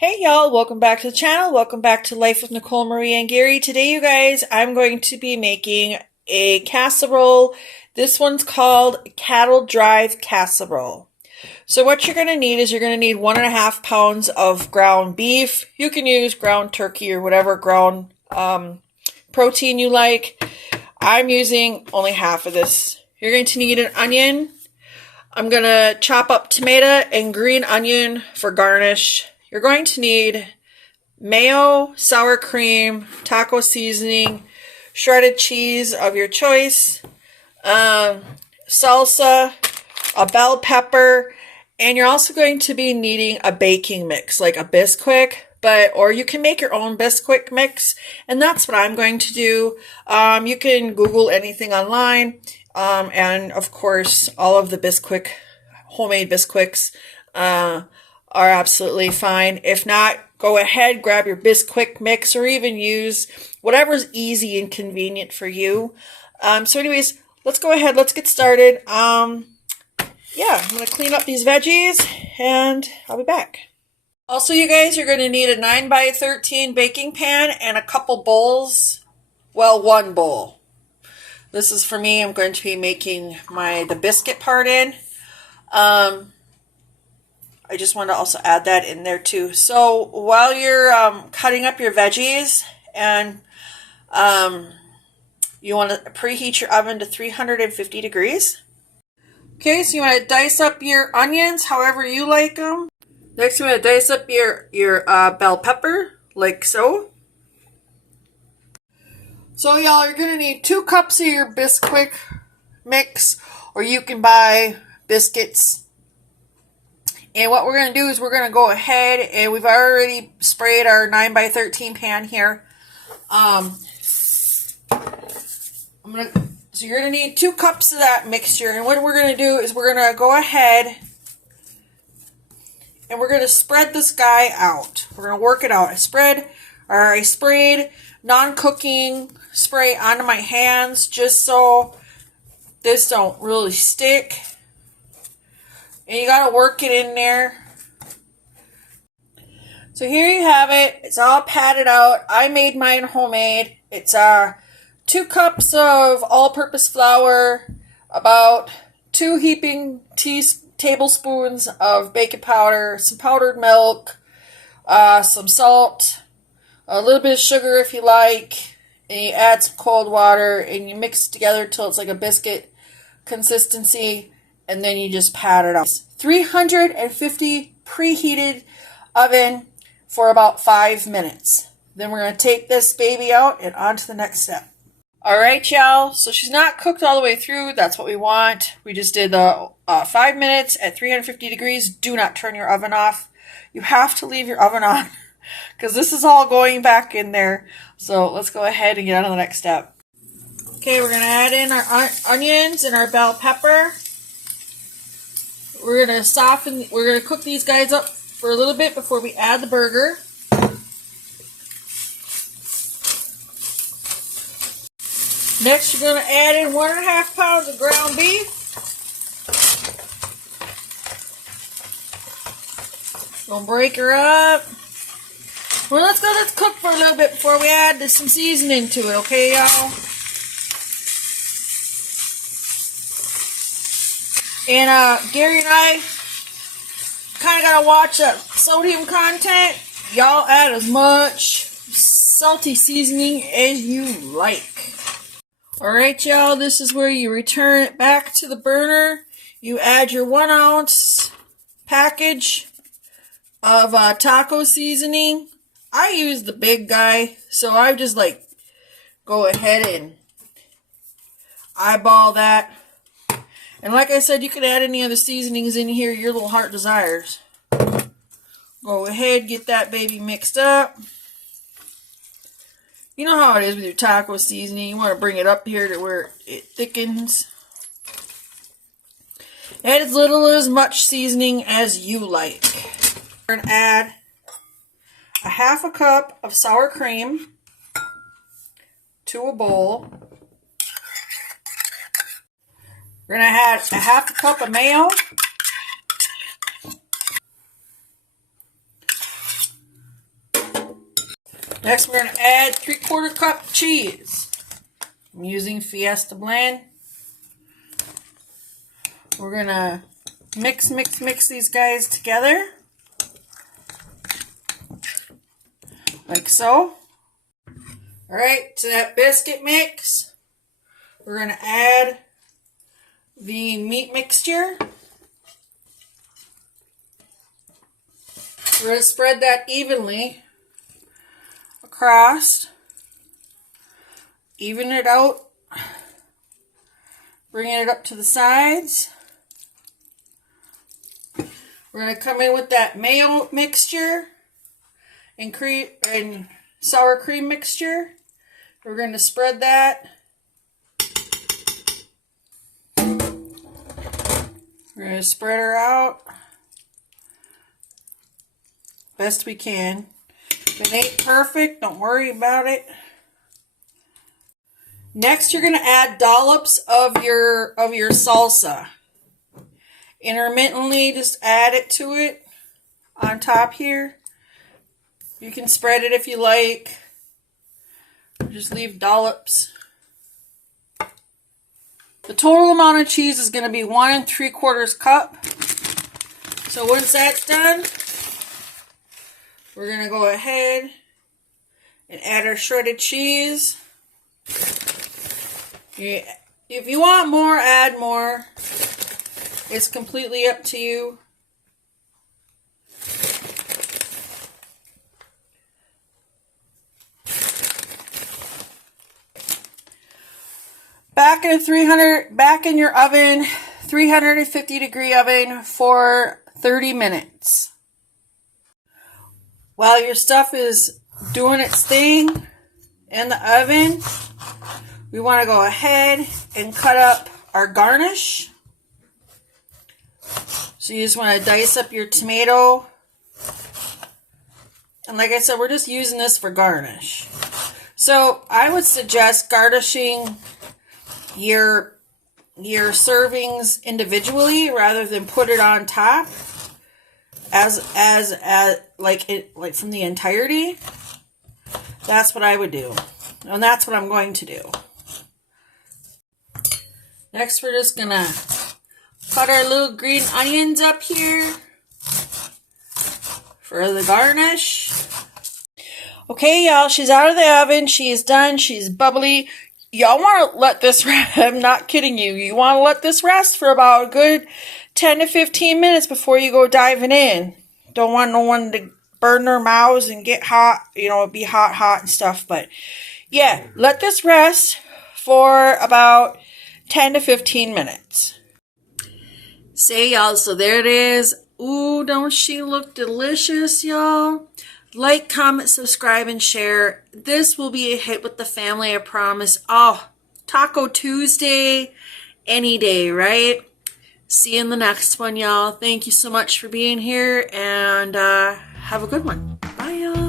Hey y'all, welcome back to the channel. Welcome back to Life with Nicole, Marie, and Gary. Today, you guys, I'm going to be making a casserole. This one's called Cattle Drive Casserole. So what you're going to need is you're going to need 1.5 pounds of ground beef. You can use ground turkey or whatever ground protein you like. I'm using only half of this. You're going to need an onion. I'm going to chop up tomato and green onion for garnish. You're going to need mayo, sour cream, taco seasoning, shredded cheese of your choice, salsa, a bell pepper, and you're also going to be needing a baking mix, like a Bisquick, or you can make your own Bisquick mix, and that's what I'm going to do. You can Google anything online, and of course, all of the Bisquick, homemade Bisquicks, are absolutely fine. If not, go ahead, grab your Bisquick mix, or even use whatever's easy and convenient for you. So anyways, let's go ahead, let's get started. Yeah, I'm going to clean up these veggies, and I'll be back. Also, you guys, you're going to need a 9x13 baking pan and a couple bowls. Well, one bowl. This is for me. I'm going to be making the biscuit part in. I just want to also add that in there too. So while you're cutting up your veggies, and you want to preheat your oven to 350 degrees. Okay, so you want to dice up your onions however you like them. Next, you want to dice up your bell pepper, like so. So y'all, you're going to need 2 cups of your Bisquick mix, or you can buy biscuits. And what we're going to do is we're going to go ahead, and we've already sprayed our 9x13 pan here. So you're going to need 2 cups of that mixture. And what we're going to do is we're going to go ahead and we're going to spread this guy out. We're going to work it out. I sprayed non-cooking spray onto my hands just so this don't really stick. And you got to work it in there. So here you have it. It's all patted out. I made mine homemade. It's 2 cups of all-purpose flour, about 2 heaping tablespoons of baking powder, some powdered milk, some salt, a little bit of sugar if you like, and you add some cold water, and you mix it together till it's like a biscuit consistency. And then you just pat it out. 350 preheated oven for about 5 minutes. Then we're going to take this baby out and on to the next step. Alright, y'all. So she's not cooked all the way through. That's what we want. We just did the 5 minutes at 350 degrees. Do not turn your oven off. You have to leave your oven on because this is all going back in there. So let's go ahead and get on to the next step. Okay, we're going to add in our onions and our bell pepper. We're going to cook these guys up for a little bit before we add the burger. Next, you're going to add in 1.5 pounds of ground beef. Gonna break her up. Well, let's cook for a little bit before we add some seasoning to it, okay, y'all? And Gary and I kind of got to watch that sodium content. Y'all add as much salty seasoning as you like. Alright, y'all, this is where you return it back to the burner. You add your 1 ounce package of taco seasoning. I use the big guy, so I just go ahead and eyeball that. And like I said, you can add any other seasonings in here your little heart desires. Go ahead, get that baby mixed up. You know how it is with your taco seasoning. You want to bring it up here to where it thickens. Add as little or as much seasoning as you like. We're going to add a 1/2 cup of sour cream to a bowl. We're going to add a 1/2 cup of mayo. Next, we're going to add 3/4 cup cheese. I'm using Fiesta blend. We're going to mix these guys together. Like so. Alright, to that biscuit mix, we're going to add the meat mixture. We're going to spread that evenly across. Even it out. Bringing it up to the sides. We're going to come in with that mayo mixture and cream and sour cream mixture. We're going to spread that. We're going to spread her out best we can. If it ain't perfect, don't worry about it. Next, you're going to add dollops of your salsa. Intermittently, just add it to it on top here. You can spread it if you like. Just leave dollops. The total amount of cheese is going to be 1 3/4 cup. So once that's done, we're going to go ahead and add our shredded cheese. If you want more, add more. It's completely up to you. Back in your oven, 350-degree oven for 30 minutes. While your stuff is doing its thing in the oven, we want to go ahead and cut up our garnish. So you just want to dice up your tomato. And like I said, we're just using this for garnish. So I would suggest garnishing your servings individually rather than put it on top as like from the entirety. That's what I would do. And that's what I'm going to do. Next, we're just going to cut our little green onions up here for the garnish. Okay, y'all, she's out of the oven. She is done. She's bubbly. Y'all want to let this rest. I'm not kidding you. You want to let this rest for about a good 10 to 15 minutes before you go diving in. Don't want no one to burn their mouths and get hot, be hot and stuff. But yeah, let this rest for about 10 to 15 minutes. Say, y'all, so there it is. Ooh, don't she look delicious, y'all? Like, comment, subscribe, and share. This will be a hit with the family, I promise. Oh, Taco Tuesday, any day, right? See you in the next one, y'all. Thank you so much for being here, and have a good one. Bye, y'all.